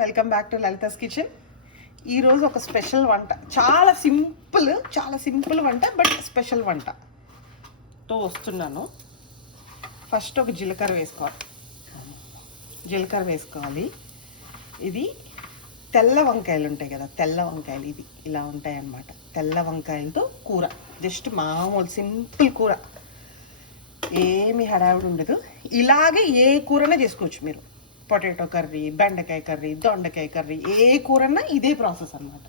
Welcome back to Lalitha's kitchen. ఈరోజు ఒక special వంట, చాలా సింపుల్ వంట బట్ స్పెషల్ వంటతో వస్తున్నాను. ఫస్ట్ ఒక జీలకర్ర వేసుకోవాలి. ఇది తెల్ల వంకాయలు ఉంటాయి కదా, తెల్ల వంకాయలు ఇది ఇలా ఉంటాయి అన్నమాట. తెల్ల వంకాయలతో కూర, జస్ట్ మామూలు సింపుల్ కూర, ఏమి హడావిడి ఉండదు. ఇలాగే ఏ కూరనే చేసుకోవచ్చు మీరు. పొటాటో కర్రీ, బెండకాయ కర్రీ, దొండకాయ కర్రీ, ఏ కూరన్నా ఇదే ప్రాసెస్ అన్నమాట.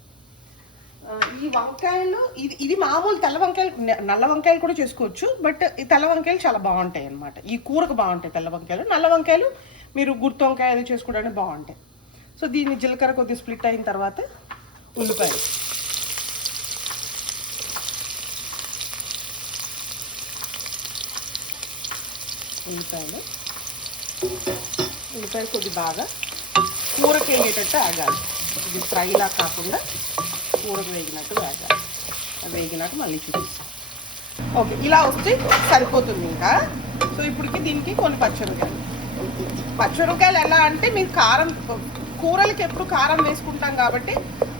ఈ వంకాయలు ఇది మామూలు తెల్ల వంకాయలు, నల్ల వంకాయలు కూడా చేసుకోవచ్చు. బట్ ఈ తెల్ల వంకాయలు చాలా బాగుంటాయి అన్నమాట. ఈ కూరకు బాగుంటాయి తెల్ల వంకాయలు. నల్ల వంకాయలు మీరు గుర్తు వంకాయలు చేసుకోవడానికి బాగుంటాయి. సో దీన్ని జీలకర్ర కొద్దిగా స్ప్లిట్ అయిన తర్వాత ఉల్లిపాయలు కొద్ది బాగా కూరకు వేగేటట్టు ఆగాలి. ఇది ఫ్రైలా కాకుండా కూరకు వేగినట్టు ఆగాలి. వేగినాక మళ్ళీ చూపిస్తాం. ఓకే, ఇలా వస్తే సరిపోతుంది ఇంకా. సో ఇప్పటికి దీనికి కొన్ని పచ్చిమిరపకాయలు ఎలా అంటే, మీరు కారం కూరలకి ఎప్పుడు కారం వేసుకుంటాం కాబట్టి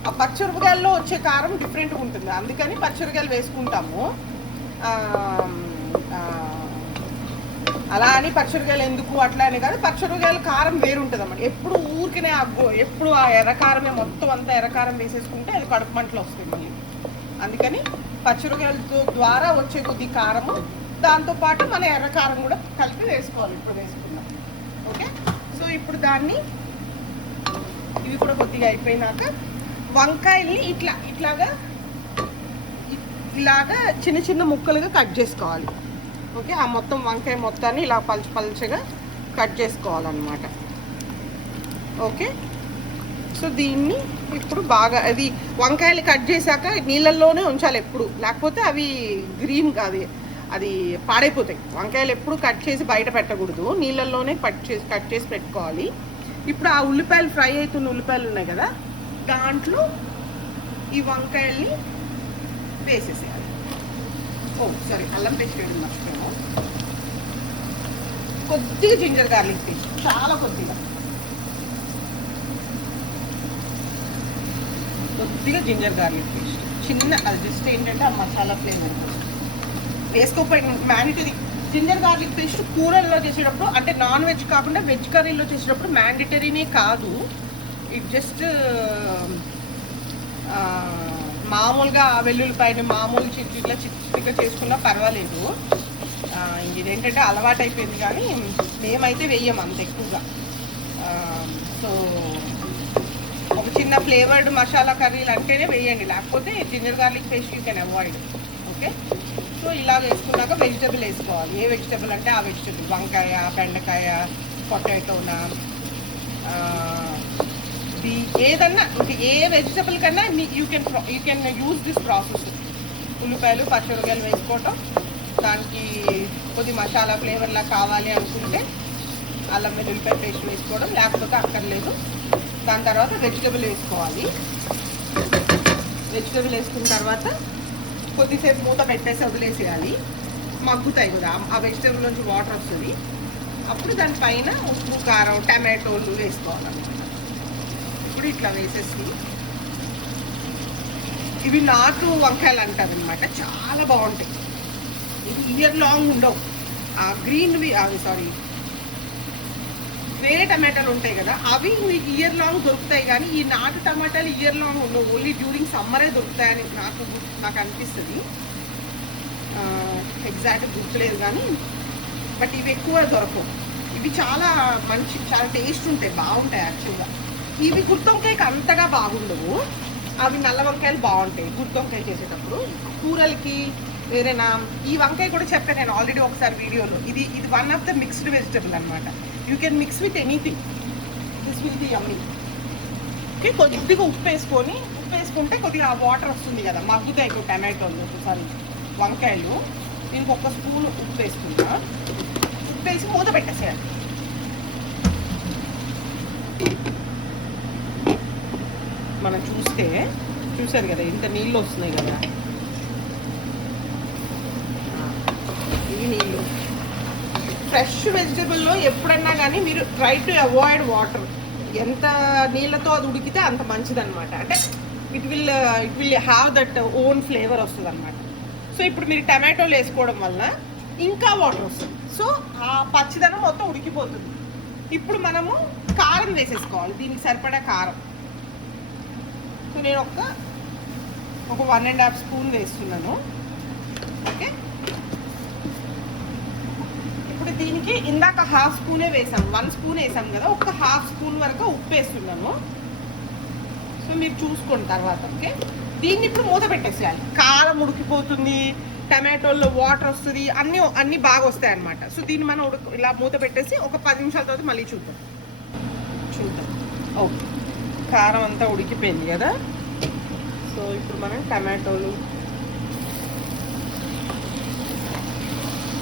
ఆ పచ్చిమిరపకాయల్లో వచ్చే కారం డిఫరెంట్గా ఉంటుంది. అందుకని పచ్చిమిరపకాయలు వేసుకుంటాము. అలా అని పచ్చిమిరపకాయలు ఎందుకు అట్లా అని కాదు, పచ్చిమిరపకాయలు కారం వేరుంటుంది అన్నమాట. ఎప్పుడు ఊరికనే ఎప్పుడు ఆ ఎర్రకారమే మొత్తం అంతా ఎర్రకారం వేసేసుకుంటే అది కడుపు మంటలు వస్తుంది మళ్ళీ. అందుకని పచ్చిమిరపకాయలతో ద్వారా వచ్చే కొద్ది కారము, దాంతోపాటు మన ఎర్రకారం కూడా కలిపి వేసుకోవాలి. ఇప్పుడు వేసుకున్నాం. ఓకే, సో ఇప్పుడు దాన్ని ఇవి కూడా కొద్దిగా అయిపోయినాక వంకాయల్ని ఇలాగా చిన్న చిన్న ముక్కలుగా కట్ చేసుకోవాలి. ఓకే, ఆ మొత్తం వంకాయ మొత్తాన్ని ఇలా పలుచగా కట్ చేసుకోవాలన్నమాట. ఓకే, సో దీన్ని ఇప్పుడు బాగా అది వంకాయలు కట్ చేశాక నీళ్ళల్లోనే ఉంచాలి ఎప్పుడు, లేకపోతే అవి గ్రీన్ కాదు, అది పాడైపోతాయి. వంకాయలు ఎప్పుడు కట్ చేసి బయట పెట్టకూడదు, నీళ్ళల్లోనే కట్ చేసి పెట్టుకోవాలి. ఇప్పుడు ఆ ఉల్లిపాయలు ఫ్రై అవుతున్న ఉల్లిపాయలు ఉన్నాయి కదా, దాంట్లో ఈ వంకాయల్ని వేసేసేయాలి. సరే, అల్లం పేస్ట్ వేయడం మర్చిపోయాము. కొద్దిగా జింజర్ గార్లిక్ పేస్ట్, చాలా కొద్దిగా జింజర్ గార్లిక్ పేస్ట్ చిన్న, అది జస్ట్ ఏంటంటే ఆ మసాలా ఫ్లేవర్ వేసుకోకపోయిన మ్యాండేటరీ. జింజర్ గార్లిక్ పేస్ట్ కూరల్లో చేసేటప్పుడు, అంటే నాన్ వెజ్ కాకుండా వెజ్ కర్రీలో చేసేటప్పుడు మ్యాండేటరీనే కాదు. ఇట్ జస్ట్ మామూలుగా వెల్లుల్లిపాయని మామూలు చిట్టిగా చేసుకున్నా పర్వాలేదు. ఇదేంటంటే అలవాటు అయిపోయింది, కానీ మేమైతే వెయ్యం అంత ఎక్కువగా. సో ఒక చిన్న ఫ్లేవర్డ్ మసాలా కర్రీలు అంటేనే వేయండి, లేకపోతే ginger garlic paste you can avoid. Okay, so ఇలా వేసుకున్నాక వెజిటబుల్ వేసుకోవాలి. ఏ వెజిటబుల్ అంటే ఆ వెజిటబుల్, వంకాయ, బెండకాయ, పొటాటోనా, ఏదన్నా ఏ వెజిటబుల్ కన్నా you can use this process. ఉల్లిపాయలు, పచ్చిమిరపకాయలు వేసుకోవటం, దానికి కొద్ది మసాలా ఫ్లేవర్లా కావాలి అనుకుంటే అల్లం వెల్లుల్లిపాయ పేస్ట్ వేసుకోవడం, లేకపోతే అక్కర్లేదు. దాని తర్వాత వెజిటబుల్ వేసుకోవాలి. వెజిటబుల్ వేసుకున్న తర్వాత కొద్దిసేపు మూత పెట్టేసి వదిలేసేయాలి. మగ్గుతాయి కదా, ఆ వెజిటబుల్ నుంచి వాటర్ వస్తుంది. అప్పుడు దానిపైన ఉప్పు, కారం, టమాటోలు వేసుకోవాలన్నమాట. ఇప్పుడు ఇట్లా వేసేసి, ఇవి నాటు వంకాయలు అంటారు అనమాట, చాలా బాగుంటాయి. ఇవి ఇయర్ లాంగ్ ఉండవు. గ్రీన్వి వేరే టమాటాలు ఉంటాయి కదా, అవి మీకు ఇయర్ లాంగ్ దొరుకుతాయి. కానీ ఈ నాటు టమాటాలు ఇయర్ లాంగ్ ఉండవు, ఓన్లీ డ్యూరింగ్ సమ్మరే దొరుకుతాయని నాకు అనిపిస్తుంది. ఎగ్జాక్ట్ గుర్తులేదు కానీ, బట్ ఇవి ఎక్కువ దొరకవు. ఇవి చాలా చాలా టేస్ట్ ఉంటాయి, బాగుంటాయి యాక్చువల్గా. ఇవి గుత్తొంకాయకి అంతగా బాగుండవు, అవి నల్ల వంకాయలు బాగుంటాయి గుత్తొంకాయ చేసేటప్పుడు. కూరలకి వేరేనా. ఈ వంకాయ కూడా చెప్పాను నేను ఆల్రెడీ ఒకసారి వీడియోలో. ఇది one of the mixed vegetable అనమాట. You can mix with anything, this will be yummy. Okay, కొద్దిగా ఉప్పు వేసుకుంటే కొద్దిగా వాటర్ వస్తుంది కదా, మగ్గుతాయి ఎక్కువ టమాటోలు, ఒకసారి వంకాయలు. దీనికి ఒక స్పూన్ ఉప్పు వేసుకుంటా. ఉప్పు వేసి మూత పెట్టేసేయాలి. మనం చూసారు కదా, ఇంత నీళ్ళు వస్తున్నాయి కదా, ఈ నీళ్ళు. ఫ్రెష్ వెజిటబుల్లో ఎప్పుడన్నా కానీ మీరు ట్రై టు అవాయిడ్ వాటర్. ఎంత నీళ్ళతో అది ఉడికితే అంత మంచిదన్నమాట. అంటే it will have that own flavour వస్తుంది అనమాట. సో ఇప్పుడు మీరు టమాటోలు వేసుకోవడం వలన ఇంకా వాటర్ వస్తుంది. సో ఆ పచ్చిదనం మొత్తం ఉడికిపోతుంది. ఇప్పుడు మనము కారం వేసేసుకోవాలి, దీనికి సరిపడా కారం. సో నేను ఒక 1.5 స్పూన్ వేస్తున్నాను. ఓకే, ఇప్పుడు దీనికి ఇందాక 1/2 స్పూనే వేసాం, 1 స్పూన్ వేసాం కదా, ఒక 1/2 స్పూన్ వరకు ఉప్పు వేస్తున్నాను. సో మీరు చూసుకోండి తర్వాత. ఓకే, దీన్ని ఇప్పుడు మూత పెట్టేసేయాలి. కారం ఉడికిపోతుంది, టమాటోల్లో వాటర్ వస్తుంది, అన్నీ బాగా వస్తాయి అన్నమాట. సో దీన్ని మనం ఇలా మూత పెట్టేసి ఒక 10 నిమిషాల తర్వాత మళ్ళీ చూద్దాం. ఓకే, కారం అంతా ఉడికిపోయింది కదా. సో ఇప్పుడు మనం టమాటోలు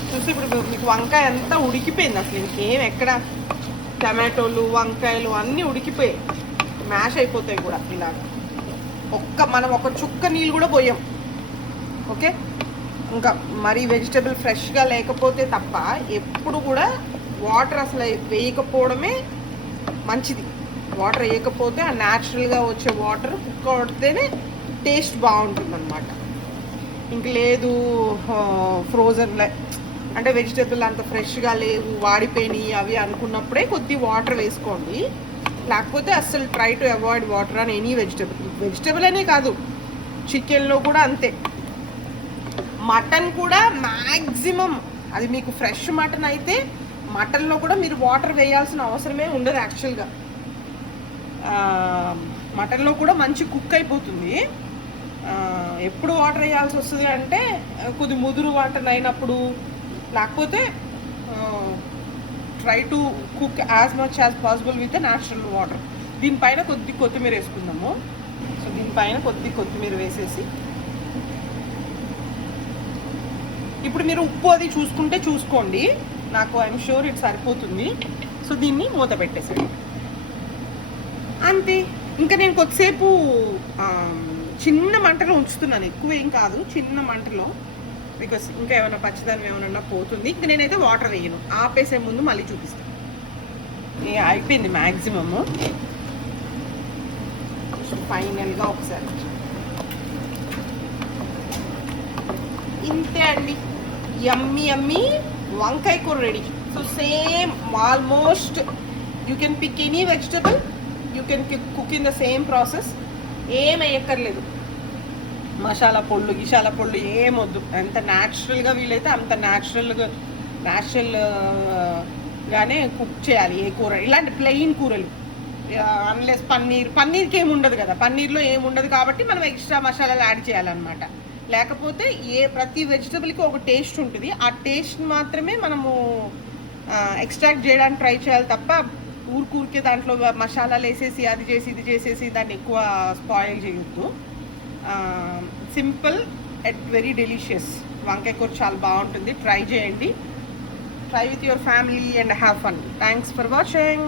చూసి, ఇప్పుడు మీకు వంకాయ అంతా ఉడికిపోయింది. అసలు ఇంకేం ఎక్కడ టమాటోలు వంకాయలు అన్నీ ఉడికిపోయాయి, మ్యాష్ అయిపోతాయి కూడా ఇలాగ. మనం ఒక చుక్క నీళ్ళు కూడా పోయాం. ఓకే, ఇంకా మరి వెజిటబుల్ ఫ్రెష్గా లేకపోతే తప్ప ఎప్పుడు కూడా వాటర్ అసలు వేయకపోవడమే మంచిది. వాటర్ వేయకపోతే ఆ న్యాచురల్గా వచ్చే వాటర్ కుక్ అవుతేనే టేస్ట్ బాగుంటుంది అనమాట. ఇంక లేదు ఫ్రోజన్ అంటే వెజిటబుల్ అంత ఫ్రెష్గా లేవు, వాడిపోయినాయి అవి అనుకున్నప్పుడే కొద్ది వాటర్ వేసుకోండి. లేకపోతే అస్సలు ట్రై టు అవాయిడ్ వాటర్ అని ఎనీ వెజిటబుల్ అనే కాదు, చికెన్లో కూడా అంతే. మటన్ కూడా మ్యాక్సిమం అది మీకు ఫ్రెష్ మటన్ అయితే మటన్లో కూడా మీరు వాటర్ వేయాల్సిన అవసరమే ఉండదు. యాక్చువల్గా మటన్లో కూడా మంచి కుక్ అయిపోతుంది. ఎప్పుడు వాటర్ వేయాల్సి వస్తుంది అంటే కొద్ది ముదురు మటన్ అయినప్పుడు, లేకపోతే try to cook as much as possible with natural water. దీనిపైన కొద్ది కొత్తిమీర వేసుకుందాము. సో దీనిపైన కొద్ది కొత్తిమీర వేసేసి, ఇప్పుడు మీరు ఉప్పు అది చూసుకోండి. నాకు ఐఎమ్ షూర్ ఇట్ సరిపోతుంది. సో దీన్ని మూత పెట్టేసాను అంతే. ఇంకా నేను కొద్దిసేపు చిన్న మంటలో ఉంచుతున్నాను, ఎక్కువ ఏం కాదు, చిన్న మంటలో. బికాస్ ఇంకా ఏమైనా పచ్చిదనం ఏమైనా పోతుంది. ఇంకా నేనైతే వాటర్ వేయను, ఆపేసే ముందు మళ్ళీ చూపిస్తాను. అయిపోయింది మ్యాక్సిమము. ఫైనల్గా ఒకసారి ఇంతే అండి, యమ్మీ వంకాయ కూర ready. So same almost you can pick any vegetable, you can cook in the same process. ఏం వేయక్కర్లేదు, మసాలా పొళ్ళు ఏమొద్దు. ఎంత న్యాచురల్గా వీలైతే అంత న్యాచురల్గానే కుక్ చేయాలి ఏ కూర. ఇలాంటి ప్లెయిన్ కూరలు, అన్లెస్ పన్నీర్కి ఏముండదు కదా, పన్నీర్లో ఏముండదు కాబట్టి మనం ఎక్స్ట్రా మసాలాలు యాడ్ చేయాలన్నమాట. లేకపోతే ప్రతి వెజిటబుల్కి ఒక టేస్ట్ ఉంటుంది, ఆ టేస్ట్ మాత్రమే మనము ఎక్స్ట్రాక్ట్ చేయడానికి ట్రై చేయాలి తప్ప ఊరికే దాంట్లో మసాలాలు వేసేసి అది చేసి ఇది చేసేసి దాన్ని ఎక్కువ స్పాయిల్ చేయొద్దు. సింపుల్ అండ్ వెరీ డెలిషియస్ వంకాయ కూర చాలా బాగుంటుంది. ట్రై చేయండి, try with your family and have fun. Thanks for watching.